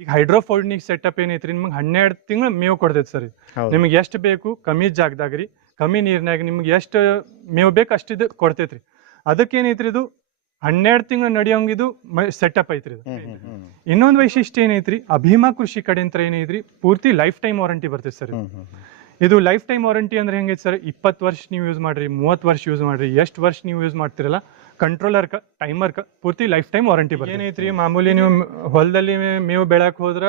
ಈಗ hydroponic setup ಏನೈತ್ರಿ ನಿಮ್ಗೆ 12 ತಿಂಗಳು ಮೇವು ಕೊಡ್ತೈತಿ ಸರ್. ನಿಮ್ಗೆ ಎಷ್ಟು ಬೇಕು ಕಮ್ಮಿ ಜಾಗದಾಗ್ರಿ ಕಮ್ಮಿ ನೀರ್ನಾಗ ನಿಮ್ಗೆ ಎಷ್ಟು ಮೇವು ಬೇಕು ಅಷ್ಟಿದು ಕೊಡ್ತೈತ್ರಿ. ಅದಕ್ಕೇನೈತ್ರಿ ಇದು 12 ತಿಂಗಳು ನಡೆಯೋಂಗಿದು ಸೆಟಪ್ ಐತ್ರಿ ಇದು. ಇನ್ನೊಂದು ವೈಶಿಷ್ಟ್ಯ ಏನೈತ್ರಿ ಅಭಿಮಾ ಕೃಷಿ ಕಡೆ ಅಂತ ಏನೈತ್ರಿ ಪೂರ್ತಿ ಲೈಫ್ ಟೈಮ್ ವಾರಂಟಿ ಬರ್ತೈತಿ ಸರ್. ಇದು ಲೈಫ್ ಟೈಮ್ ವಾರಂಟಿ ಅಂದ್ರೆ ಹೆಂಗೈತಿ ಸರ್, 20 ವರ್ಷ ನೀವು ಯೂಸ್ ಮಾಡ್ರಿ, 30 ವರ್ಷ ಯೂಸ್ ಮಾಡ್ರಿ, ಎಷ್ಟು ವರ್ಷ ನೀವು ಯೂಸ್ ಮಾಡ್ತಿರಲ್ಲ ಕಂಟ್ರೋಲರ್ಕ ಟೈಮರ್ಕ ಪೂರ್ತಿ ಲೈಫ್ ಟೈಮ್ ವಾರಂಟಿ ಬರ್ತೈತಿ. ಏನೈತ್ರಿ ಮಾಮೂಲಿ ನೀವು ಹೊಲದಲ್ಲಿ ಮೇವು ಬೆಳಕ್ ಹೋದ್ರ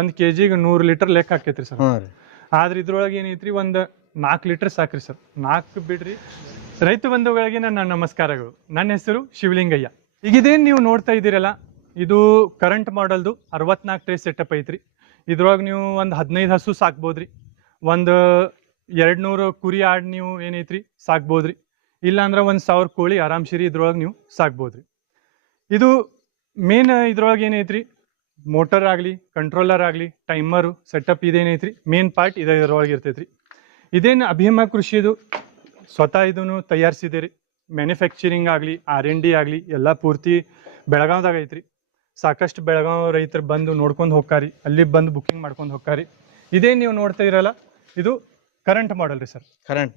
1 kg 100 ಲೀಟರ್ ಲೆಕ್ಕ ಆಕೈತ್ರಿ ಸರ್. ಆದ್ರೆ ಇದ್ರೊಳಗೆ ಏನೈತ್ರಿ 4 ಲೀಟರ್ ಸಾಕ್ರಿ ಸರ್. 4 ಬಿಡ್ರಿ. ರೈತ ಬಂಧುಗಳಿಗೆ ನನ್ನ ನಮಸ್ಕಾರಗಳು. ನನ್ನ ಹೆಸರು ಶಿವಲಿಂಗಯ್ಯ. ಈಗ ಇದೇನು ನೀವು ನೋಡ್ತಾ ಇದ್ದೀರಲ್ಲ ಇದು ಕರೆಂಟ್ ಮಾಡಲ್ದು 64 ಟ್ರೇ ಸೆಟಪ್ ಐತ್ರಿ. ಇದ್ರೊಳಗೆ ನೀವು ಒಂದು 15 ಹಸು ಸಾಕ್ಬೋದ್ರಿ, ಒಂದು 200 ಕುರಿ ಆಡ್ ನೀವು ಏನೈತ್ರಿ ಸಾಕ್ಬೋದ್ರಿ, ಇಲ್ಲಾಂದ್ರೆ 1000 ಕೋಳಿ ಆರಾಮ್ಸಿರಿ ಇದ್ರೊಳಗೆ ನೀವು ಸಾಕ್ಬೋದ್ರಿ. ಇದು ಮೇನ್ ಇದ್ರೊಳಗೆ ಏನೈತ್ರಿ ಮೋಟರ್ ಆಗಲಿ ಕಂಟ್ರೋಲರ್ ಆಗಲಿ ಟೈಮರು ಸೆಟಪ್ ಇದೇನೈತ್ರಿ ಮೇನ್ ಪಾರ್ಟ್ ಇದ್ರೊಳಗೆ ಇರ್ತೈತ್ರಿ. ಇದೇನು ಅಭಿಮಾ ಕೃಷಿದು ಸ್ವತಃ ಇದನ್ನು ತಯಾರಿಸಿದೆ. ಮ್ಯಾನುಫ್ಯಾಕ್ಚರಿಂಗ್ ಆಗಲಿ R&D ಆಗಲಿ ಎಲ್ಲ ಪೂರ್ತಿ ಬೆಳಗಾವ್ದಾಗ ಐತ್ರಿ. ಸಾಕಷ್ಟು ಬೆಳಗಾವ್ ರೈತರು ಬಂದು ನೋಡ್ಕೊಂಡು ಹೋಗ್ತಾರಿ, ಅಲ್ಲಿ ಬಂದು ಬುಕ್ಕಿಂಗ್ ಮಾಡ್ಕೊಂಡು ಹೋಗ್ತಾರಿ. ಇದೇ ನೀವು ನೋಡ್ತಾ ಇರಲ್ಲ ಇದು ಕರೆಂಟ್ ಮಾಡಲ್ ರೀ ಸರ್. ಕರೆಂಟ್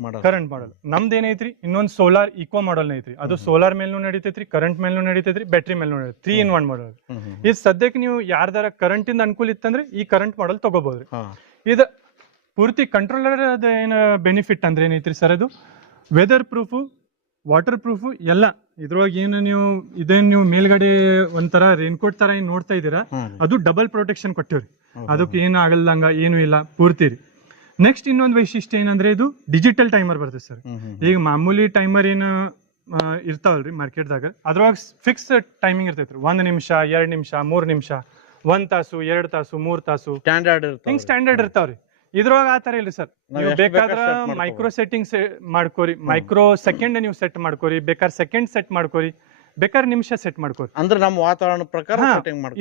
ಮಾಡಲ್ ನಮ್ದು ಏನೈತ್ರಿ ಇನ್ನೊಂದು ಸೋಲಾರ್ ಈಕೋ ಮಾಡಲ್ ಐತ್ರಿ. ಅದು ಸೋಲಾರ್ ಮೇಲೂ ನಡೀತೈತ್ರಿ, ಕರೆಂಟ್ ಮೇಲೂ ನಡೀತೈತ್ರಿ, ಬ್ಯಾಟ್ರಿ ಮೇಲೂ ನಡೀತೈತಿ. 3 in 1 ಮಾಡಲ್. ಇದು ಸದ್ಯಕ್ಕೆ ನೀವು ಯಾರ್ದಾರ ಕರೆಂಟ್ ಇಂದ ಅನುಕೂಲ ಇತ್ತಂದ್ರೆ ಈ ಕರೆಂಟ್ ಮಾಡಲ್ ತಗೋಬಹುದ್ರಿ. ಇದು ಪೂರ್ತಿ ಕಂಟ್ರೋಲರ್ ಏನು ಬೆನಿಫಿಟ್ ಅಂದ್ರೆ ಏನೈತ್ರಿ ಸರ್, ಅದು ವೆದರ್ ಪ್ರೂಫು ವಾಟರ್ ಪ್ರೂಫು ಎಲ್ಲ ಇದ್ರೊಳಗೆ ಏನು ನೀವು ಇದೇನು ನೀವು ಮೇಲ್ಗಡೆ ಒಂಥರ ರೇನ್ಕೋಟ್ ತರ ಏನ್ ನೋಡ್ತಾ ಇದ್ದೀರಾ ಅದು ಡಬಲ್ ಪ್ರೊಟೆಕ್ಷನ್ ಕೊಟ್ಟಿವ್ರಿ. ಅದಕ್ಕೆ ಏನು ಆಗಲ್ದಂಗ ಏನು ಇಲ್ಲ ಪೂರ್ತಿ ರೀ. ನೆಕ್ಸ್ಟ್ ಇನ್ನೊಂದು ವೈಶಿಷ್ಟ್ಯ ಏನಂದ್ರೆ ಇದು ಡಿಜಿಟಲ್ ಟೈಮರ್ ಬರ್ತದೆ ಸರ್. ಈಗ ಮಾಮೂಲಿ ಟೈಮರ್ ಏನು ಇರ್ತಾವಲ್ರಿ ಮಾರ್ಕೆಟ್ದಾಗ ಅದ್ರೊಳಗೆ ಫಿಕ್ಸ್ ಟೈಮಿಂಗ್ ಇರ್ತೈತ್ರಿ. 1 ನಿಮಿಷ 2 ನಿಮಿಷ 3 ನಿಮಿಷ 1 ತಾಸು 2 ತಾಸು 3 ತಾಸು ಹಿಂಗ್ ಸ್ಟ್ಯಾಂಡರ್ಡ್ ಇರ್ತಾವ್ರಿ. ಇದ್ರೊಳಗೆ ಆತರ ಇಲ್ಲ ಸರ್. ನೀವು ಬೇಕಾದ್ರೆ ಮೈಕ್ರೋ ಸೆಟ್ಟಿಂಗ್ ಮಾಡ್ಕೋರಿ, ಮೈಕ್ರೋ ಸೆಕೆಂಡ್ ನೀವು ಸೆಟ್ ಮಾಡ್ಕೋರಿ, ಬೇಕಾದ್ರೆ ಸೆಕೆಂಡ್ ಸೆಟ್ ಮಾಡ್ಕೋರಿ, ಬೇಕಾದ್ರೆ ನಿಮಿಷ ಸೆಟ್ ಮಾಡ್ಕೋರಿ. ಅಂದ್ರೆ ನಮ್ಮ ವಾತಾವರಣ ಪ್ರಕಾರ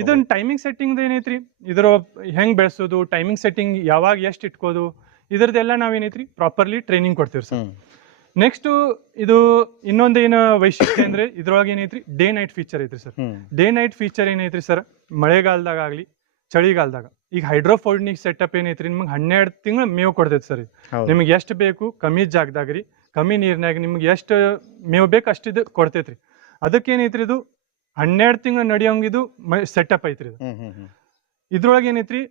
ಇದನ್ನ ಟೈಮಿಂಗ್ ಸೆಟ್ಟಿಂಗ್ ಏನೈತ್ರಿ ಇದ್ರ ಹೆಂಗ್ ಬೆಳೆಸೋದು, ಟೈಮಿಂಗ್ ಸೆಟ್ಟಿಂಗ್ ಯಾವಾಗ ಎಷ್ಟು ಇಟ್ಕೋದು ಇದ್ರದ್ದೆಲ್ಲ ನಾವೇನೈತ್ರಿ ಪ್ರಾಪರ್ಲಿ ಟ್ರೈನಿಂಗ್ ಕೊಡ್ತೀವಿ ಸರ್. ನೆಕ್ಸ್ಟ್ ಇದು ಇನ್ನೊಂದು ಏನು ವೈಶಿಷ್ಟ್ಯ ಅಂದ್ರೆ ಇದ್ರೊಳಗೆ ಏನೈತ್ರಿ ಡೇ ನೈಟ್ ಫೀಚರ್ ಐತ್ರಿ ಸರ್. ಡೇ ನೈಟ್ ಫೀಚರ್ ಏನೈತ್ರಿ ಸರ್, ಮಳೆಗಾಲದಾಗ ಆಗ್ಲಿ ಚಳಿಗಾಲದಾಗ ಈಗ ಹೈಡ್ರೋಫೋನಿಕ್ ಸೆಟಪ್ ಏನೈತ್ರಿ ನಿಮ್ಗೆ 12 ತಿಂಗಳು ಮೇವು ಕೊಡ್ತೈತಿ ಸರ್. ನಿಮ್ಗೆ ಎಷ್ಟು ಬೇಕು ಕಮ್ಮಿ ಜಾಗದಾಗ್ರಿ ಕಮ್ಮಿ ನೀರ್ನಾಗ ನಿಮ್ಗೆ ಎಷ್ಟು ಮೇವು ಬೇಕು ಅಷ್ಟಿದು ಕೊಡ್ತೈತ್ರಿ. ಅದಕ್ಕೇನೈತ್ರಿ ಇದು 12 ತಿಂಗಳು ನಡೆಯೋಂಗಿದು ಸೆಟಪ್ ಐತ್ರಿ. ಇದ್ರೊಳಗೆ ಏನೈತ್ರಿ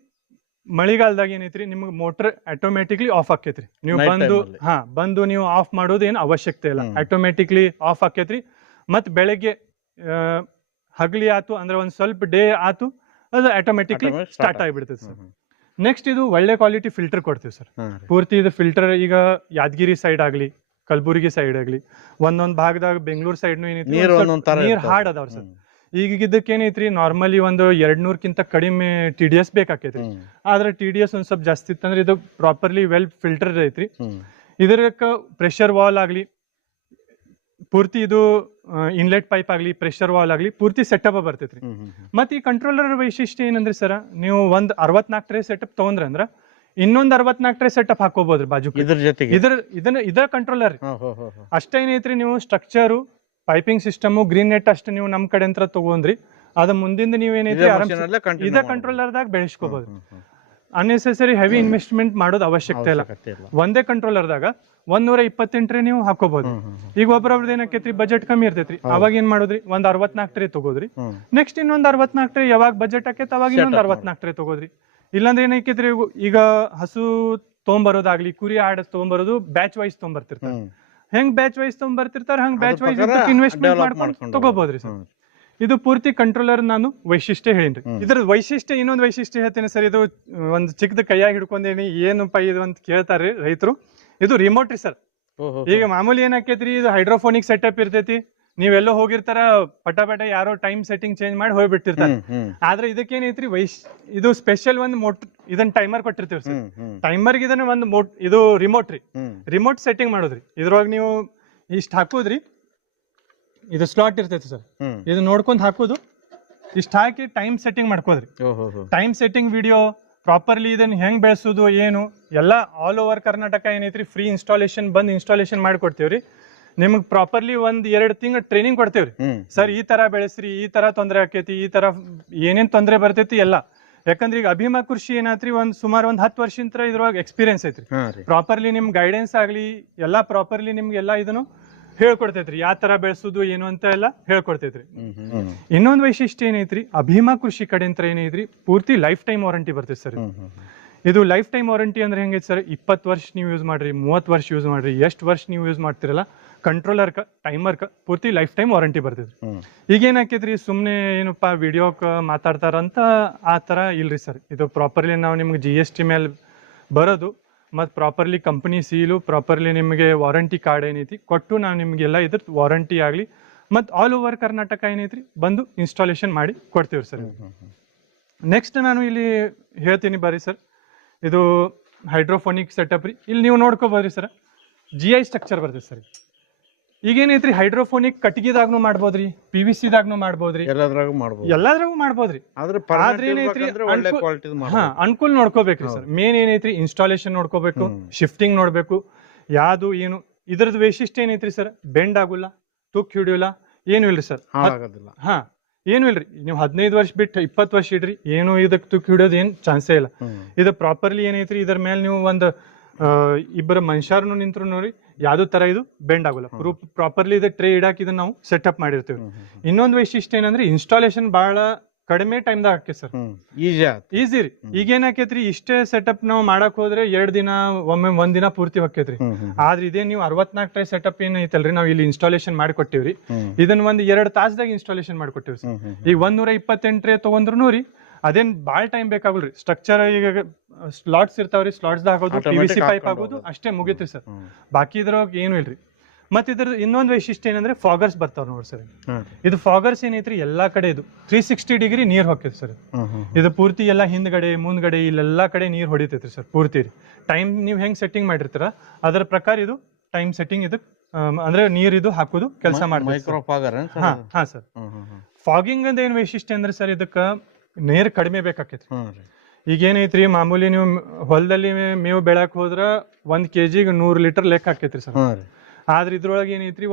ಮಳಿಗಾಲದಾಗ ಏನೈತ್ರಿ ನಿಮ್ಗೆ ಮೋಟರ್ ಆಟೋಮೆಟಿಕ್ಲಿ ಆಫ್ ಆಕೈತ್ರಿ. ನೀವು ಬಂದು ನೀವು ಆಫ್ ಮಾಡೋದು ಏನು ಅವಶ್ಯಕತೆ ಇಲ್ಲ, ಆಟೋಮೆಟಿಕ್ಲಿ ಆಫ್ ಆಕೈತ್ರಿ. ಮತ್ ಬೆಳಗ್ಗೆ ಹಗಲಿ ಆತು ಅಂದ್ರೆ ಒಂದ್ ಸ್ವಲ್ಪ ಡೇ ಆತು ಅದು ಆಟೋಮೆಟಿಕ್ಲಿ ಸ್ಟಾರ್ಟ್ ಆಗಿಬಿಡ್ತೈತೆ ಸರ್. ನೆಕ್ಸ್ಟ್ ಇದು ಒಳ್ಳೆ ಕ್ವಾಲಿಟಿ ಫಿಲ್ಟರ್ ಕೊಡ್ತೀವಿ ಸರ್. ಪೂರ್ತಿ ಇದು ಫಿಲ್ಟರ್ ಈಗ ಯಾದಗಿರಿ ಸೈಡ್ ಆಗ್ಲಿ ಕಲಬುರಗಿ ಸೈಡ್ ಆಗ್ಲಿ ಒಂದೊಂದ್ ಭಾಗದಾಗ ಬೆಂಗಳೂರು ಸೈಡ್ ನೀರ್ ಹಾರ್ಡ್ ಅದಾವ್ರಿ ಸರ್. ಈಗ ಇದಕ್ಕೆ ಏನೈತ್ರಿ ನಾರ್ಮಲಿ ಒಂದು 200ಕ್ಕಿಂತ ಕಡಿಮೆ TDS ಬೇಕಾಕೈತ್ರಿ. ಆದ್ರೆ TDS ಒಂದ್ ಸ್ವಲ್ಪ ಜಾಸ್ತಿ ಇತ್ತಂದ್ರೆ ಇದು ಪ್ರಾಪರ್ಲಿ ವೆಲ್ ಫಿಲ್ಟರ್ ಐತ್ರಿ. ಇದಕ್ಕ ಪ್ರೆಷರ್ ವಾಲ್ ಆಗ್ಲಿ ಪೂರ್ತಿ ಇದು ಇನ್ಲೆಟ್ ಪೈಪ್ ಆಗ್ಲಿ ಪ್ರೆಷರ್ ವಾಲ್ ಆಗ್ಲಿ ಪೂರ್ತಿ ಸೆಟಪ್ ಬರ್ತೈತ್ರಿ. ಮತ್ತೆ ಈ ಕಂಟ್ರೋಲರ್ ವೈಶಿಷ್ಟ್ಯ ಏನಂದ್ರೆ ಸರ್, ನೀವು ಒಂದ್ 64 ಟ್ರೇ ಸೆಟಪ್ ತಗೊಂಡ್ರಂದ್ರ ಇನ್ನೊಂದ್ 64 ಟ್ರೇ ಸೆಟಪ್ ಹಾಕೋಬಹುದ್ರಿ ಬಾಜು ಇದ್ರ ಕಂಟ್ರೋಲರ್ ಅಷ್ಟೇ ಏನೈತ್ರಿ. ನೀವು structure piping system green net ಅಷ್ಟು ನೀವು ನಮ್ ಕಡೆ ಅಂತ ತಗೊಂಡ್ರಿ ಅದ ಮುಂದಿಂದ ನೀವೇನೈತಿ ಇದ ಕಂಟ್ರೋಲರ್ದಾಗ ಬೆಳೆಸ್ಕೋಬಹುದು. ಅನ್ನೆಸೆಸರಿ ಹೆವಿ ಇನ್ವೆಸ್ಟ್ಮೆಂಟ್ ಮಾಡೋದು ಅವಶ್ಯಕತೆ ಇಲ್ಲ. ಒಂದೇ ಕಂಟ್ರೋಲರ್ದಾಗ 128 ಟ್ರೇ ನೀವು ಹಾಕೋಬಹುದು. ಈಗ ಒಬ್ಬರೊಬ್ರದ್ದು ಏನಾಕೈತ್ರಿ ಬಜೆಟ್ ಕಮ್ಮಿ ಇರ್ತೈತ್ರಿ, ಅವಾಗ ಏನ್ ಮಾಡೋದ್ರಿ ಒಂದ್ 64 ಟ್ರೇ ತಗೋದ್ರಿ. ನೆಕ್ಸ್ಟ್ ಇನ್ನೊಂದ್ 64 ಟ್ರೇ ಯಾವಾಗ ಬಜೆಟ್ ಆಕೈತಿ ಅವಾಗ ಇನ್ನೊಂದ್ 64 ಟ್ರೇ ತಗೋದ್ರಿ. ಇಲ್ಲಾಂದ್ರೆ ಏನಾಕೈತ್ರಿ ಈಗ ಹಸು ತೊಗೊಂಬರೋದಾಗ್ಲಿ ಕುರಿ ಆಡ ತೊಗೊಂಬರೋದು ಬ್ಯಾಚ್ ವೈಸ್ ತೊಗೊಂಬರ್ತಿರ್ತಾರೆ. ಹೆಂಗ್ ಬ್ಯಾಚ್ ವೈಸ್ ತೊಗೊಂಬರ್ತಿರ್ತಾರೆ ಹಂಗ್ ಬ್ಯಾಚ್ ವೈಸ್ ಇನ್ವೆಸ್ಟ್ಮೆಂಟ್ ಮಾಡ್ಕೊಂಡು ತಗೋಬಹುದ್ರಿ ಸರ್. ಇದು ಪೂರ್ತಿ ಕಂಟ್ರೋಲರ್ ನಾನು ವೈಶಿಷ್ಟ್ಯ ಹೇಳಿನ್ರಿ. ಇದ್ರ ವೈಶಿಷ್ಟ್ಯ ಇನ್ನೊಂದು ವೈಶಿಷ್ಟ್ಯ ಹೇಳ್ತೇನೆ ಸರ್. ಇದು ಒಂದ್ ಚಿಕ್ಕದ ಕೈಯಾಗಿ ಹಿಡ್ಕೊಂಡೇನಿ ಏನಪ್ಪ ಇದು ಅಂತ ಕೇಳ್ತಾರ್ರಿ ರೈತರು. ಇದು ರಿಮೋಟ್ ರೀ ಸರ್. ಈಗ ಮಾಮೂಲಿ ಏನಾಕೈತ್ರಿ ಇದು ಹೈಡ್ರೋಫೋನಿಕ್ ಸೆಟಪ್ ಇರ್ತೈತಿ, ನೀವೆಲ್ಲೋ ಹೋಗಿರ್ತಾರ ಪಟ ಯಾರೋ ಟೈಮ್ ಸೆಟ್ಟಿಂಗ್ ಚೇಂಜ್ ಮಾಡಿ ಹೋಗ್ಬಿಟ್ಟಿರ್ತಾರೆ. ಆದ್ರೆ ಇದಕ್ಕೇನೈತ್ರಿ ಇದು ಸ್ಪೆಷಲ್ ಒಂದು ಇದನ್ನ ಟೈಮರ್ ಕೊಟ್ಟಿರ್ತೀವಿ ಸರ್. ಟೈಮರ್ಗೆ ಇದನ್ನ ಒಂದು ಇದು ರಿಮೋಟ್ ರೀ, ರಿಮೋಟ್ ಸೆಟ್ಟಿಂಗ್ ಮಾಡೋದ್ರಿ. ಇದ್ರೊಳಗೆ ನೀವು ಇಷ್ಟ ಹಾಕೋದ್ರಿ, ಇದು ಸ್ಲಾಟ್ ಇರ್ತೈತಿ ಸರ್, ಇದು ನೋಡ್ಕೊಂಡ್ ಹಾಕೋದು, ಇಷ್ಟ ಹಾಕಿ ಟೈಮ್ ಸೆಟ್ಟಿಂಗ್ ಮಾಡ್ಕೋದ್ರಿ. ಟೈಮ್ ಸೆಟ್ಟಿಂಗ್ ವಿಡಿಯೋ ಪ್ರಾಪರ್ಲಿ ಇದನ್ನ ಹೆಂಗ್ ಬೆಳೆಸೋದು ಏನು ಎಲ್ಲ ಆಲ್ ಓವರ್ ಕರ್ನಾಟಕ ಏನೈತ್ರಿ ಫ್ರೀ ಇನ್ಸ್ಟಾಲೇಷನ್ ಬಂದ್ ಇನ್ಸ್ಟಾಲೇಷನ್ ಮಾಡ್ಕೊಡ್ತೀವ್ರಿ. ನಿಮಗ್ ಪ್ರಾಪರ್ಲಿ 1-2 ತಿಂಗಳು ಟ್ರೈನಿಂಗ್ ಕೊಡ್ತೇವ್ರಿ ಸರ್. ಈ ತರ ಬೆಳೆಸ್ರಿ, ಈ ತರ ತೊಂದರೆ ಆಕೈತಿ, ಈ ತರ ಏನೇನ್ ತೊಂದರೆ ಬರ್ತೈತಿ ಎಲ್ಲ ಯಾಕಂದ್ರೆ ಈಗ ಅಭಿಮಾ ಕೃಷಿ ಏನಾತ್ರಿ ಸುಮಾರು 10 ವರ್ಷದಿಂದ ಇದ್ರೊಳಗೆ ಎಕ್ಸ್ಪೀರಿಯನ್ಸ್ ಐತ್ರಿ. ಪ್ರಾಪರ್ಲಿ ನಿಮ್ ಗೈಡೆನ್ಸ್ ಆಗ್ಲಿ ಎಲ್ಲಾ ಪ್ರಾಪರ್ಲಿ ನಿಮ್ಗೆ ಎಲ್ಲಾ ಇದನ್ನು ಹೇಳ್ಕೊಡ್ತೈತ್ರಿ, ಯಾವ ತರ ಬೆಳೆಸೋದು ಏನು ಅಂತ ಎಲ್ಲ ಹೇಳ್ಕೊಡ್ತೈತ್ರಿ. ಇನ್ನೊಂದು ವೈಶಿಷ್ಟ್ಯ ಏನೈತ್ರಿ, ಅಭಿಮಾ ಕೃಷಿ ಕಡೆಯಿಂದ ಏನೈತ್ರಿ, ಪೂರ್ತಿ ಲೈಫ್ ಟೈಮ್ ವಾರಂಟಿ ಬರ್ತೈತಿ ಸರ್. ಇದು ಲೈಫ್ ಟೈಮ್ ವಾರಂಟಿ ಅಂದ್ರೆ ಹೆಂಗೈತಿ ಸರ್, 20 ವರ್ಷ ನೀವು ಯೂಸ್ ಮಾಡ್ರಿ, 30 ವರ್ಷ ಯೂಸ್ ಮಾಡ್ರಿ, ಎಷ್ಟು ವರ್ಷ ನೀವು ಯೂಸ್ ಮಾಡ್ತಿರಲ್ಲ ಕಂಟ್ರೋಲರ್ಕ ಟೈಮರ್ಕ ಪೂರ್ತಿ ಲೈಫ್ ಟೈಮ್ ವಾರಂಟಿ ಬರ್ತೈತ್ರಿ. ಈಗ ಏನಾಕೈತ್ರಿ, ಸುಮ್ಮನೆ ಏನಪ್ಪಾ ವಿಡಿಯೋಕ ಮಾತಾಡ್ತಾರಂತ ಆ ಥರ ಇಲ್ರಿ ಸರ್. ಇದು ಪ್ರಾಪರ್ಲಿ ನಾವು ನಿಮ್ಗೆ GST ಮೇಲೆ ಬರೋದು ಮತ್ತು ಪ್ರಾಪರ್ಲಿ ಕಂಪನಿ ಸೀಲು, ಪ್ರಾಪರ್ಲಿ ನಿಮಗೆ ವಾರಂಟಿ ಕಾರ್ಡ್ ಏನೈತಿ ಕೊಟ್ಟು ನಾವು ನಿಮಗೆಲ್ಲ ಇದ್ರ ವಾರಂಟಿ ಆಗಲಿ ಮತ್ತು ಆಲ್ ಓವರ್ ಕರ್ನಾಟಕ ಏನೈತ್ರಿ ಬಂದು ಇನ್ಸ್ಟಾಲೇಷನ್ ಮಾಡಿ ಕೊಡ್ತೀವಿ ಸರ್. ನೆಕ್ಸ್ಟ್ ನಾನು ಇಲ್ಲಿ ಹೇಳ್ತೀನಿ ಬರ್ರಿ ಸರ್, ಇದು ಹೈಡ್ರೋಫೋನಿಕ್ ಸೆಟಪ್ ರೀ. ಇಲ್ಲಿ ನೀವು ನೋಡ್ಕೋಬೋದ್ರಿ ಸರ್, GI ಸ್ಟ್ರಕ್ಚರ್ ಬರ್ತೈತೆ ಸರ್. ಈಗೇನೈತ್ರಿ, ಹೈಡ್ರೋಫೋನಿಕ್ ಕಟ್ಟಿಗೆದಾಗ್ನು ಮಾಡ್ಬೋದ್ರಿ, PVC ದಾಗ್ನು ಮಾಡ್ಬೋದ್ರಿ, ಎಲ್ಲಾದ್ರಾಗೂ ಮಾಡ್ಬೋದ್ರಿ. ಆದ್ರೆ ಏನೈತ್ರಿ, ಅನುಕೂಲ ನೋಡ್ಕೋಬೇಕ್ರಿ ಸರ್. ಮೇನ್ ಏನೈತ್ರಿ, ಇನ್ಸ್ಟಾಲೇಷನ್ ನೋಡ್ಕೋಬೇಕು, ಶಿಫ್ಟಿಂಗ್ ನೋಡ್ಬೇಕು, ಯಾವ್ದು ಏನು ಇದ್ರದ್ದು ವೈಶಿಷ್ಟ್ಯ ಏನೈತ್ರಿ ಸರ್, ಬೆಂಡ್ ಆಗುಲ್ಲ, ತುಕ್ ಹಿಡಿಯೋಲ್ಲ, ಏನು ಇಲ್ರಿ ಸರ್. ಹಾ ಏನು ಇಲ್ರಿ, ನೀವು 15 ವರ್ಷ ಬಿಟ್ಟು 20 ವರ್ಷ ಇಡ್ರಿ, ಏನು ಇದಕ್ಕೆ ತುಕ್ ಹಿಡಿಯೋದು ಏನ್ ಚಾನ್ಸೇ ಇಲ್ಲ. ಇದು ಪ್ರಾಪರ್ಲಿ ಏನೈತ್ರಿ, ಇದ್ರ ಮೇಲೆ ನೀವು ಒಂದು ಇಬ್ಬರ ಮನುಷ್ಯರನ್ನು ನಿಂತ್ರು ನೋಡಿ ಯಾವ್ದು ತರ ಇದು ಬೆಂಡ್ ಆಗೋಲ್ಲ. ಪ್ರಾಪರ್ಲಿ ಇದು ಟ್ರೇ ಇಡಾಕ ಇದನ್ನ ನಾವು ಸೆಟಪ್ ಮಾಡಿರ್ತೀವಿ. ಇನ್ನೊಂದು ವೈಶಿಷ್ಟ್ಯ ಏನಂದ್ರೆ ಇನ್ಸ್ಟಾಲೇಷನ್ ಬಹಳ ಕಡಿಮೆ ಟೈಮ್ದಾಗ ಹಾಕಿ ಸರ್, ಈಸಿ ರೀ. ಈಗೇನ್ ಹಾಕೈತ್ರಿ, ಇಷ್ಟೇ ಸೆಟಪ್ ನಾವು ಮಾಡಕ್ ಹೋದ್ರೆ 2 ದಿನ ಒಮ್ಮೆ 1 ದಿನ ಪೂರ್ತಿ ಹಾಕೈತ್ರಿ. ಆದ್ರೆ ಇದೇ ನೀವು 64 ಟ್ರೈ ಸೆಟಪ್ ಏನ್ ಐತಲ್ರಿ, ನಾವು ಇಲ್ಲಿ ಇನ್ಸ್ಟಾಲೇಷನ್ ಮಾಡಿಕೊಟ್ಟಿವ್ರಿ, ಇದನ್ನ 1-2 ತಾಸದಾಗ ಇನ್ಸ್ಟಾಲೇಷನ್ ಮಾಡ್ಕೊಟ್ಟಿವ್ರಿ ಸರ್. ಈಗ 128 ಟ್ರೇ ತಗೊಂಡ್ರು ರೀ ಅದೇನ್ ಬಾಳ ಟೈಮ್ ಬೇಕಾಗಲ್ರಿ. ಸ್ಟ್ರಕ್ಚರ್ ಈಗ ಸ್ಲಾಟ್ಸ್ ಇರ್ತಾವ್ರಿ, ಸ್ಲಾಟ್ಸ್ ಹಾಕೋದು, PVC ಪೈಪ್ ಆಗೋದು ಅಷ್ಟೇ ಮುಗಿತ್ರಿ ಸರ್. ಬಾಕಿ ಇದ್ರಾಗ ಏನು ಇಲ್ರಿ. ಮತ್ತೆ ಇದ್ರ ಇನ್ನೊಂದು ವೈಶಿಷ್ಟ್ಯ ಏನಂದ್ರೆ ಫಾಗರ್ಸ್ ಬರ್ತಾವ ನೋಡ್ರಿ ಸರ್. ಇದು ಫಾಗರ್ಸ್ ಏನೈತ್ರಿ, ಎಲ್ಲಾ ಕಡೆ ಇದು 360 ಡಿಗ್ರಿ ನೀರ್ ಹೋಗ್ತೈತಿ ಸರ್. ಇದು ಪೂರ್ತಿ ಎಲ್ಲಾ ಹಿಂದ್ಗಡೆ ಮುಂದ್ಗಡೆ ಇಲ್ಲೆಲ್ಲಾ ಕಡೆ ನೀರ್ ಹೊಡಿತೈತ್ರಿ ಸರ್ ಪೂರ್ತಿ. ಟೈಮ್ ನೀವು ಹೆಂಗ್ ಸೆಟ್ಟಿಂಗ್ ಮಾಡಿರ್ತೀರ ಅದರ ಪ್ರಕಾರ ಇದು ಟೈಮ್ ಸೆಟ್ಟಿಂಗ್ ಇದು ಅಂದ್ರೆ ನೀರ್ ಇದು ಹಾಕೋದು ಕೆಲಸ ಮಾಡ್ತೀವಿ. ಹಾ ಸರ್. ಫಾಗಿಂಗ್ ಅಂದ ಏನ್ ವೈಶಿಷ್ಟ್ಯ ಅಂದ್ರೆ ಸರ್, ಇದಕ್ಕ ನೀರ್ ಕಡಿಮೆ ಬೇಕಾಕೈತಿ. ಈಗ ಏನೈತ್ರಿ, ಮಾಮೂಲಿ ನೀವು ಹೊಲದಲ್ಲಿ ಮೇವು ಬೆಳಕ್ ಹೋದ್ರ 1 kg 100 ಲೀಟರ್ ಲೆಕ್ಕ ಹಾಕೈತ್ರಿ ಸರ್. ಆದ್ರೆ ಇದ್ರೊಳಗೆ ಏನೈತ್ರಿ,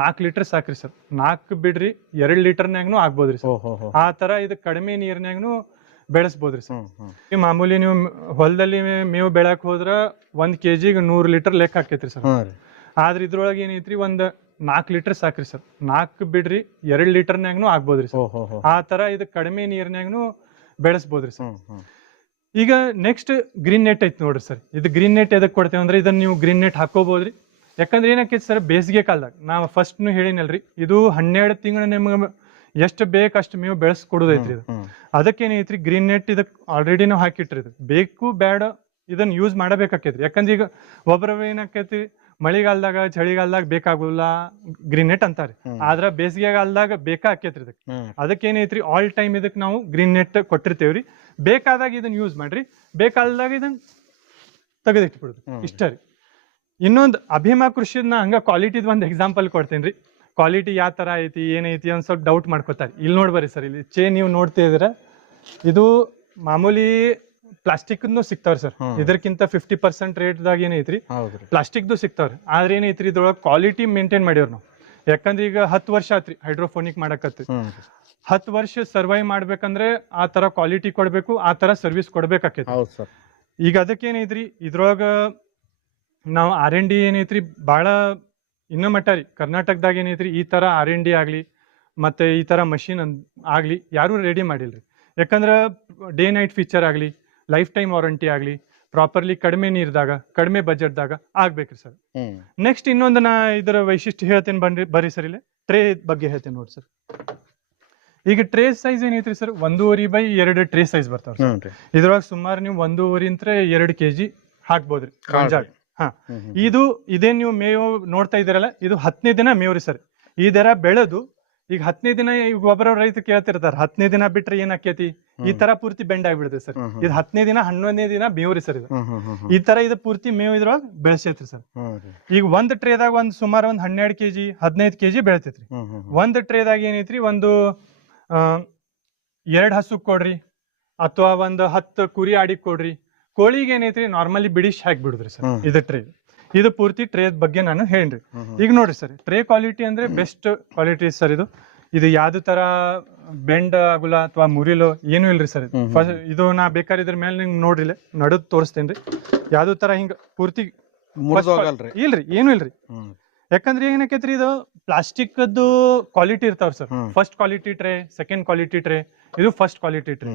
4 ಲೀಟರ್ ಸಾಕ್ರಿ ಸರ್. 4 ಬಿಡ್ರಿ 2 ಲೀಟರ್ನಾಗ್ನು ಆಗ್ಬೋದ್ರಿ ಸರ್. ಆ ತರ ಇದು ಕಡಿಮೆ ನೀರ್ನಾಗ್ನು ಬೆಳೆಸ್ಬೋದ್ರಿ ಸರ್. ಈ ಮಾಮೂಲಿ ನೀವು ಹೊಲದಲ್ಲಿ ಮೇವು ಬೆಳಕ್ ಹೋದ್ರ 1 kg 100 ಲೀಟರ್ ಲೆಕ್ಕ ಹಾಕೈತ್ರಿ ಸರ್. ಆದ್ರೆ ಇದ್ರೊಳಗೆ ಏನೈತ್ರಿ, 4 ಲೀಟರ್ ಸಾಕ್ರಿ ಸರ್. 4 ಬಿಡ್ರಿ 2 ಲೀಟರ್ನಾಗ್ನು ಆಗ್ಬೋದ್ರಿ ಸರ್. ಆ ತರ ಇದು ಕಡಿಮೆ ನೀರ್ನಾಗ್ನು ಬೆಳೆಸ್ಬೋದ್ರಿ ಸರ್. ಈಗ ನೆಕ್ಸ್ಟ್ ಗ್ರೀನ್ ನೆಟ್ ಐತಿ ನೋಡ್ರಿ ಸರ್. ಇದು ಗ್ರೀನ್ ನೆಟ್ ಎದಕ್ ಕೊಡ್ತೇವೆ ಅಂದ್ರೆ, ಇದನ್ನ ನೀವು ಗ್ರೀನ್ ನೆಟ್ ಹಾಕೋಬಹುದ್ರಿ. ಯಾಕಂದ್ರೆ ಏನಾಕೈತಿ ಸರ್, ಬೇಸಿಗೆ ಕಾಲದಾಗ ನಾವು ಫಸ್ಟ್ನು ಹೇಳಿನಲ್ರಿ, ಇದು 12 ತಿಂಗಳು ನಿಮ್ಗೆ ಎಷ್ಟು ಬೇಕಷ್ಟು ಮೇವು ಬೆಳೆಸ್ಕೊಡೋದೈತ್ರಿ. ಇದು ಅದಕ್ಕೇನೈತ್ರಿ, ಗ್ರೀನ್ ನೆಟ್ ಇದಕ್ಕೆ ಆಲ್ರೆಡಿ ನಾವು ಹಾಕಿಟ್ರಿ. ಇದು ಬೇಕು ಬೇಡ ಇದನ್ನ ಯೂಸ್ ಮಾಡಬೇಕಾಕೈತ್ರಿ. ಯಾಕಂದ್ರೆ ಈಗ ಒಬ್ಬರ ಏನಾಕೈತಿ, ಮಳಿಗಾಲದಾಗ ಚಳಿಗಾಲದಾಗ ಬೇಕಾಗುಲ್ಲ ಗ್ರೀನ್ ನೆಟ್ ಅಂತಾರೆ, ಆದ್ರ ಬೇಸಿಗೆಗಾಲದಾಗ ಬೇಕಾಕೇತ್ರಿ ಇದಕ್ಕೆ. ಅದಕ್ಕೇನೈತ್ರಿ, ಆಲ್ ಟೈಮ್ ಇದಕ್ಕೆ ನಾವು ಗ್ರೀನ್ ನೆಟ್ ಕೊಟ್ಟಿರ್ತೇವ್ರಿ. ಬೇಕಾದಾಗ ಇದನ್ನ ಯೂಸ್ ಮಾಡ್ರಿ, ಬೇಕಾದಾಗ ಇದನ್ನ ತೆಗೆದಿಟ್ಬಿಡುದು, ಇಷ್ಟ ರೀ. ಇನ್ನೊಂದು ಅಭಿಮಾ ಕೃಷಿನ ಹಂಗ ಕ್ವಾಲಿಟಿದ್ ಒಂದು ಎಕ್ಸಾಂಪಲ್ ಕೊಡ್ತೇನ್ರಿ. ಕ್ವಾಲಿಟಿ ಯಾವ ತರ ಐತಿ ಏನೈತಿ ಒಂದ್ ಸ್ವಲ್ಪ ಡೌಟ್ ಮಾಡ್ಕೋತಾರೆ. ಇಲ್ಲಿ ನೋಡ್ಬರಿ ಸರ್, ಇಲ್ಲಿ ಚೇನ್ ನೀವು ನೋಡ್ತಾ ಇದೀರ, ಇದು ಮಾಮೂಲಿ ಪ್ಲಾಸ್ಟಿಕ್ನು ಸಿಗ್ತಾವ್ರಿ ಸರ್. ಇದಕ್ಕಿಂತ 50% ರೇಟ್ದಾಗ ಏನೈತ್ರಿ ಪ್ಲಾಸ್ಟಿಕ್ದು ಸಿಗ್ತಾವ್ರಿ. ಆದ್ರೆ ಏನೈತ್ರಿ, ಇದ್ರೊಳಗೆ ಕ್ವಾಲಿಟಿ ಮೇಂಟೈನ್ ಮಾಡ್ಯವ್ರಿ ನಾವು. ಯಾಕಂದ್ರೆ ಈಗ 10 ವರ್ಷ ಆತ್ರಿ ಹೈಡ್ರೋಫೋನಿಕ್ ಮಾಡಕತ್ತಿ. 10 ವರ್ಷ ಸರ್ವೈವ್ ಮಾಡ್ಬೇಕಂದ್ರೆ ಆ ತರ ಕ್ವಾಲಿಟಿ ಕೊಡ್ಬೇಕು, ಆ ತರ ಸರ್ವಿಸ್ ಕೊಡ್ಬೇಕಾಕೈತಿ. ಈಗ ಅದಕ್ಕೇನೈತ್ರಿ, ಇದ್ರೊಳಗ ನಾವು R&D ಏನೈತ್ರಿ ಬಾಳ ಇನ್ನೂ ಮಟ್ಟ ರೀ. ಕರ್ನಾಟಕದಾಗ ಏನೈತ್ರಿ, ಈ ತರ R&D ಆಗ್ಲಿ ಮತ್ತೆ ಈ ತರ ಮಷಿನ್ ಆಗ್ಲಿ ಯಾರು ರೆಡಿ ಮಾಡಿಲ್ರಿ. ಯಾಕಂದ್ರ ಡೇ ನೈಟ್ ಫೀಚರ್ ಆಗ್ಲಿ, ಲೈಫ್ ಟೈಮ್ ವಾರಂಟಿ ಆಗ್ಲಿ, ಪ್ರಾಪರ್ಲಿ ಕಡಿಮೆ ನೀರ್ದಾಗ ಕಡಿಮೆ ಬಜೆಟ್ದಾಗ ಆಗ್ಬೇಕ್ರಿ ಸರ್. ನೆಕ್ಸ್ಟ್ ಇನ್ನೊಂದು ನಾ ಇದರ ವೈಶಿಷ್ಟ್ಯ ಹೇಳ್ತೇನೆ ಬರ್ರಿ ಸರ್. ಇಲ್ಲಿ ಟ್ರೇ ಬಗ್ಗೆ ಹೇಳ್ತೇನೆ ನೋಡಿ ಸರ್. ಈಗ ಟ್ರೇ ಸೈಜ್ ಏನೈತ್ರಿ ಸರ್, 1.5x2 ಟ್ರೇ ಸೈಜ್ ಬರ್ತಾವ. ಇದ್ರೊಳಗೆ ಸುಮಾರು ನೀವು 1.5 2 kg ಹಾಕ್ಬೋದ್ರಿ ಗೊಂಜಾಳ. ಇದೇನ್ ನೀವು ಮೇವು ನೋಡ್ತಾ ಇದ್ದೀರಲ್ಲ, ಇದು 10ನೇ ದಿನ ಮೇವ್ರಿ ಸರ್. ಈ ದರ ಬೆಳೆದು ಈಗ 10ನೇ ದಿನ, ಈಗ ಒಬ್ಬರ ರೈತ ಕೇಳ್ತಿರ್ತಾರ 10ನೇ ದಿನ ಬಿಟ್ರೆ ಏನ್ ಆಕೇತಿ, ಈ ತರ ಪೂರ್ತಿ ಬೆಂಡ್ ಆಗ್ಬಿಡುತ್ತೆ ಸರ್. ಇದು 10ನೇ ದಿನ 11ನೇ ದಿನ ಮೇವ್ರಿ ಸರ್. ಇದು ಈ ತರ ಇದು ಪೂರ್ತಿ ಮೇವು ಇದ್ರೊಳಗೆ ಬೆಳೆಸೈತ್ರಿ ಸರ್. ಈಗ ಒಂದ್ ಟ್ರೇದಾಗ ಸುಮಾರು 12 kg 15 kg ಬೆಳೆತೈತ್ರಿ. ಒಂದ್ ಟ್ರೇದಾಗ ಏನೈತ್ರಿ, 2 ಹಸು ಕೊಡ್ರಿ ಅಥವಾ 10 ಕುರಿ ಆಡಿ ಕೊಡ್ರಿ. ಕೋಳಿಗೆ ಏನೈತ್ರಿ, ನಾರ್ಮಲಿ ಬಿಡಿಶ್ ಹಾಕಿ ಬಿಡುದ್ರಿ ಸರ್ ಇದು ಟ್ರೇ. ಇದು ಪೂರ್ತಿ ಟ್ರೇ ಬಗ್ಗೆ ನಾನು ಹೇಳ್ರಿ. ಈಗ ನೋಡ್ರಿ ಸರ್, ಟ್ರೇ ಕ್ವಾಲಿಟಿ ಅಂದ್ರೆ ಬೆಸ್ಟ್ ಕ್ವಾಲಿಟಿ ಸರ್. ಇದು ಯಾವ್ದು ತರ ಬೆಂಡ್ ಆಗುಲ್ಲ ಅಥವಾ ಮುರಿಲೋ ಏನೂ ಇಲ್ರಿ ಸರ್. ಇದು ನಾ ಬೇಕಾದ್ರೆ ಇದ್ರ ಮೇಲೆ ನಿಮ್ಗೆ ನೋಡ್ರಿ ನಡದ್ ತೋರಿಸ್ತೇನ್ರಿ. ಯಾವ್ದು ತರ ಹಿಂಗ ಪೂರ್ತಿ ಇಲ್ರಿ, ಏನೂ ಇಲ್ರಿ. ಯಾಕಂದ್ರೆ ಏನಾಕೈತ್ರಿ, ಇದು ಪ್ಲಾಸ್ಟಿಕ್ ಕ್ವಾಲಿಟಿ ಇರ್ತಾವ sir. First quality tray, second quality tray, ಇದು ಫಸ್ಟ್ ಕ್ವಾಲಿಟಿ ಟ್ರೇ.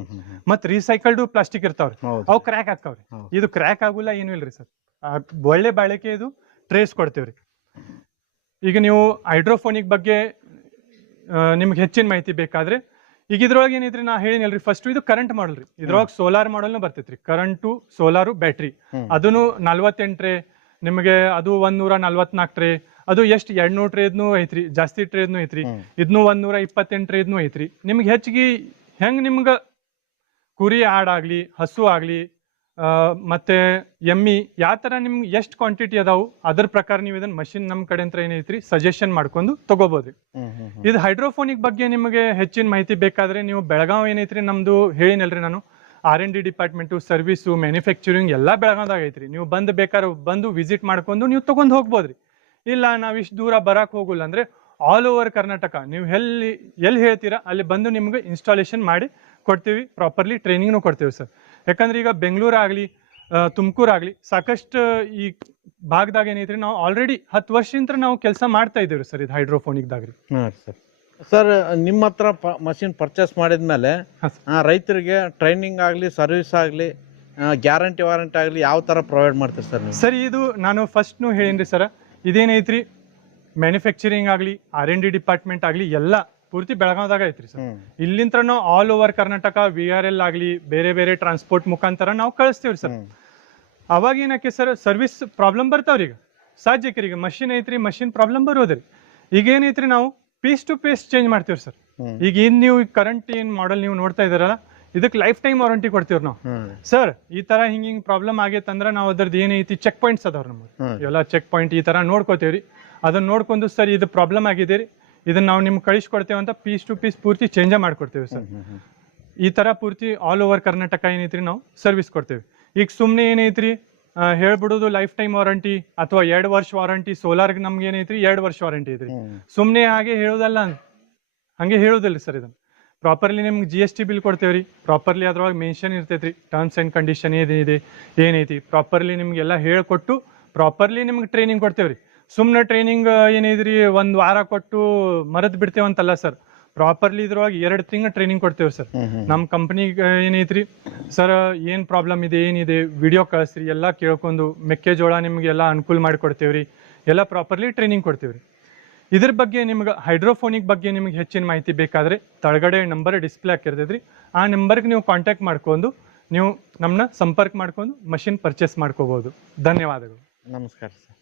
ಮತ್ ರೀಸೈಕಲ್ಡ್ ಪ್ಲಾಸ್ಟಿಕ್ ಇರ್ತಾವ್ರಿ, ಅವು ಕ್ರ್ಯಾಕ್ ಆಗ್ತಾವ್ರಿ. ಇದು ಕ್ರ್ಯಾಕ್ ಆಗುಲ್ಲ, ಏನೂ ಇಲ್ರಿ ಸರ್. ಒಳ್ಳೆ ಬಾಳಿಕೆ ಇದು ಟ್ರೇಸ್ ಕೊಡ್ತೇವ್ರಿ. ಈಗ ನೀವು ಹೈಡ್ರೋಫೋನಿಕ್ ಬಗ್ಗೆ ನಿಮ್ಗೆ ಹೆಚ್ಚಿನ ಮಾಹಿತಿ ಬೇಕಾದ್ರೆ ಈಗ ಇದ್ರೊಳಗೆ ಏನೈತ್ರಿ, ನಾ ಹೇಳಿನಲ್ರಿ ಫಸ್ಟ್ ಇದು ಕರೆಂಟ್ ಮಾಡಲ್ ರೀ. ಇದ್ರೊಳಗೆ ಸೋಲಾರ್ ಮಾಡಲ್ನು ಬರ್ತೈತ್ರಿ. Current, solar, battery. ಅದನ್ನು 48 ಟ್ರೇ ನಿಮಗೆ, ಅದು 144 ಟ್ರೇ. ಅದು ಎಷ್ಟು 200 ಟ್ರೇದ್ನು ಐತ್ರಿ, ಜಾಸ್ತಿ ಟ್ರೇದ್ನು ಐತ್ರಿ. ಇದನ್ನು 128 ಟ್ರೇದ್ನು ಐತ್ರಿ. ನಿಮ್ಗೆ ಹೆಚ್ಚಿಗೆ ಹೆಂಗ್ ನಿಮ್ಗ ಕುರಿ ಆಡಾಗ್ಲಿ, ಹಸು ಆಗ್ಲಿ, ಮತ್ತೆ ಎಮ್ಮಿ ಯಾವ ತರ ನಿಮ್ಗೆ ಎಷ್ಟು ಕ್ವಾಂಟಿಟಿ ಅದಾವು ಅದ್ರ ಪ್ರಕಾರ ನೀವು ಇದನ್ನ ಮಷಿನ್ ನಮ್ ಕಡೆ ಅಂತ ಏನೈತ್ರಿ ಸಜೆಷನ್ ಮಾಡ್ಕೊಂಡು ತಗೋಬಹುದು. ಇದು ಹೈಡ್ರೋಫೋನಿಕ್ ಬಗ್ಗೆ ನಿಮಗೆ ಹೆಚ್ಚಿನ ಮಾಹಿತಿ ಬೇಕಾದ್ರೆ ನೀವು ಬೆಳಗಾವ್ ಏನೈತ್ರಿ ನಮ್ದು ಹೇಳಿನಲ್ರಿ ನಾನು, R&D ಡಿಪಾರ್ಟ್ಮೆಂಟು, ಸರ್ವಿಸು, ಮ್ಯಾನುಫ್ಯಾಕ್ಚರಿಂಗ್ ಎಲ್ಲ ಬೆಳಗಾವ್ದಾಗ ಐತ್ರಿ. ನೀವು ಬೇಕಾದ್ರೆ ಬಂದು ವಿಸಿಟ್ ಮಾಡ್ಕೊಂಡು ನೀವು ತಗೊಂಡ್ ಹೋಗ್ಬೋದ್ರಿ. ಇಲ್ಲ ನಾವ್ ಇಷ್ಟು ದೂರ ಬರಾಕ್ ಹೋಗಲ್ಲ ಅಂದ್ರೆ ಆಲ್ ಓವರ್ ಕರ್ನಾಟಕ ನೀವು ಎಲ್ಲಿ ಹೇಳ್ತೀರಾ ಅಲ್ಲಿ ಬಂದು ನಿಮ್ಗೆ ಇನ್ಸ್ಟಾಲೇಷನ್ ಮಾಡಿ ಕೊಡ್ತೀವಿ. ಪ್ರಾಪರ್ಲಿ ಟ್ರೈನಿಂಗ್ನು ಕೊಡ್ತೀವಿ ಸರ್. ಯಾಕಂದ್ರೆ ಈಗ ಬೆಂಗಳೂರು ಆಗ್ಲಿ, ತುಮಕೂರು ಆಗ್ಲಿ, ಸಾಕಷ್ಟು ಈ ಭಾಗದಾಗ ಏನೈತ್ರಿ ನಾವು ಆಲ್ರೆಡಿ 10 ವರ್ಷದಿಂದ ನಾವು ಕೆಲಸ ಮಾಡ್ತಾ ಇದ್ದೀವಿ ಸರ್ ಇದು ಹೈಡ್ರೋಫೋನಿಕ್ದಾಗ್ರಿ. ಸರ್ ನಿಮ್ಮ ಹತ್ರ ಮಷಿನ್ ಪರ್ಚೇಸ್ ಮಾಡಿದ್ಮೇಲೆ ರೈತರಿಗೆ ಟ್ರೈನಿಂಗ್ ಆಗಲಿ, ಸರ್ವಿಸ್ ಆಗಲಿ, ಗ್ಯಾರಂಟಿ ವಾರಂಟಿ ಆಗಲಿ ಯಾವ ಥರ ಪ್ರೊವೈಡ್ ಮಾಡ್ತೀರಿ ಸರ್ ನೀವು? ಸರ್ ಇದು ನಾನು ಫಸ್ಟ್ನು ಹೇಳಿನ್ರಿ ಸರ್, ಇದೇನೈತ್ರಿ ಮ್ಯಾನುಫ್ಯಾಕ್ಚರಿಂಗ್ ಆಗಲಿ, R&D ಡಿಪಾರ್ಟ್ಮೆಂಟ್ ಆಗಲಿ ಎಲ್ಲ ಪೂರ್ತಿ ಬೆಳಗಾವ್ದಾಗ ಐತ್ರಿ ಸರ್. ಇಲ್ಲಿಂತ್ರ ನಾವು ಆಲ್ ಓವರ್ ಕರ್ನಾಟಕ VRL ಆಗಲಿ ಬೇರೆ ಬೇರೆ ಟ್ರಾನ್ಸ್ಪೋರ್ಟ್ ಮುಖಾಂತರ ನಾವು ಕಳಿಸ್ತೀವ್ರಿ ಸರ್. ಅವಾಗ ಏನಕ್ಕೆ ಸರ್ ಸರ್ವಿಸ್ ಪ್ರಾಬ್ಲಮ್ ಬರ್ತಾವ್ರಿ. ಈಗ ಸಹಜಕ್ಕೆ ಈಗ ಮಷಿನ್ ಐತ್ರಿ, ಮಷಿನ್ ಪ್ರಾಬ್ಲಮ್ ಬರೋದ್ರಿ. ಈಗ ಏನೈತ್ರಿ ನಾವು ಪೀಸ್ ಟು ಪೀಸ್ ಚೇಂಜ್ ಮಾಡ್ತೀವಿ ಸರ್. ಈಗ ಏನ್ ನೀವು ಕರೆಂಟ್ ಏನ್ ಮಾಡೆಲ್ ನೀವು ನೋಡ್ತಾ ಇದಾರಲ್ಲ, ಇದಕ್ಕೆ ಲೈಫ್ ಟೈಮ್ ವಾರಂಟಿ ಕೊಡ್ತೀವ್ರಿ ನಾವು. ಸರ್ ಈ ತರ ಹಿಂಗ್ ಪ್ರಾಬ್ಲಮ್ ಆಗೈತಂದ್ರ ನಾವು ಅದ್ರದ್ದು ಏನೈತಿ ಚೆಕ್ ಪಾಯಿಂಟ್ಸ್ ಅದಾವ್ರಿ ನಮ್ಗೆ, ಎಲ್ಲ ಚೆಕ್ ಪಾಯಿಂಟ್ ಈ ತರ ನೋಡ್ಕೋತೇವ್ರಿ. ಅದನ್ನ ನೋಡ್ಕೊಂಡು ಸರ್ ಇದು ಪ್ರಾಬ್ಲಮ್ ಆಗಿದೆ ರೀ, ಇದನ್ನ ನಾವು ನಿಮ್ಗೆ ಕಳಿಸ್ಕೊಡ್ತೇವೆ ಅಂತ ಪೀಸ್ ಟು ಪೀಸ್ ಪೂರ್ತಿ ಚೇಂಜ್ ಮಾಡ್ಕೊಡ್ತೇವೆ ಸರ್. ಈ ತರ ಪೂರ್ತಿ ಆಲ್ ಓವರ್ ಕರ್ನಾಟಕ ಏನೈತ್ರಿ ನಾವು ಸರ್ವಿಸ್ ಕೊಡ್ತೇವೆ. ಈಗ ಸುಮ್ನೆ ಏನೈತ್ರಿ ಹೇಳ್ಬಿಡುದು ಲೈಫ್ ಟೈಮ್ ವಾರಂಟಿ ಅಥವಾ 2 ವರ್ಷ ವಾರಂಟಿ. ಸೋಲಾರ್ ನಮ್ಗೆ ಏನೈತ್ರಿ 2 ವರ್ಷ ವಾರಂಟಿ ಐತ್ರಿ. ಸುಮ್ನೆ ಹಾಗೆ ಹೇಳುದಲ್ಲ, ಹಂಗೆ ಹೇಳುದಿಲ್ಲ ಸರ್. ಇದನ್ನ ಪ್ರಾಪರ್ಲಿ ನಿಮ್ಗೆ GST ಬಿಲ್ ಕೊಡ್ತೇವ್ರಿ. ಪ್ರಾಪರ್ಲಿ ಅದ್ರೊಳಗೆ ಮೆನ್ಷನ್ ಇರ್ತೈತ್ರಿ, ಟರ್ಮ್ಸ್ ಅಂಡ್ ಕಂಡೀಷನ್ ಏನಿದೆ ಏನೈತಿ ಪ್ರಾಪರ್ಲಿ ನಿಮ್ಗೆಲ್ಲ ಹೇಳ್ಕೊಟ್ಟು ಪ್ರಾಪರ್ಲಿ ನಿಮ್ಗೆ ಟ್ರೈನಿಂಗ್ ಕೊಡ್ತೇವ್ರಿ. ಸುಮ್ನೆ ಟ್ರೈನಿಂಗ್ ಏನಿದ್ರಿ 1 ವಾರ ಕೊಟ್ಟು ಮರದ್ ಬಿಡ್ತೇವಂತಲ್ಲ ಸರ್. ಪ್ರಾಪರ್ಲಿ ಇದ್ರೊಳಗೆ 2 ತಿಂಗಳು ಟ್ರೈನಿಂಗ್ ಕೊಡ್ತೇವೆ ಸರ್. ನಮ್ಮ ಕಂಪ್ನಿಗೆ ಏನೈತ್ರಿ ಸರ್, ಏನ್ ಪ್ರಾಬ್ಲಮ್ ಇದೆ ಏನಿದೆ ವಿಡಿಯೋ ಕಳಿಸ್ರಿ, ಎಲ್ಲ ಕೇಳ್ಕೊಂಡು ಮೆಕ್ಕೆಜೋಳ ನಿಮ್ಗೆ ಎಲ್ಲ ಅನುಕೂಲ ಮಾಡಿಕೊಡ್ತೇವ್ರಿ. ಎಲ್ಲ ಪ್ರಾಪರ್ಲಿ ಟ್ರೈನಿಂಗ್ ಕೊಡ್ತೇವ್ರಿ. ಇದ್ರ ಬಗ್ಗೆ ನಿಮ್ಗೆ ಹೈಡ್ರೋಫೋನಿಕ್ ಬಗ್ಗೆ ನಿಮ್ಗೆ ಹೆಚ್ಚಿನ ಮಾಹಿತಿ ಬೇಕಾದ್ರೆ ತಳಗಡೆ ನಂಬರ್ ಡಿಸ್ಪ್ಲೇ ಹಾಕಿರ್ತೈತ್ರಿ. ಆ ನಂಬರ್ಗೆ ನೀವು ಕಾಂಟ್ಯಾಕ್ಟ್ ಮಾಡ್ಕೊಂಡು ನೀವು ನಮ್ಮನ್ನ ಸಂಪರ್ಕ ಮಾಡ್ಕೊಂಡು ಮಷಿನ್ ಪರ್ಚೇಸ್ ಮಾಡ್ಕೋಬಹುದು. ಧನ್ಯವಾದಗಳು. ನಮಸ್ಕಾರ ಸರ್.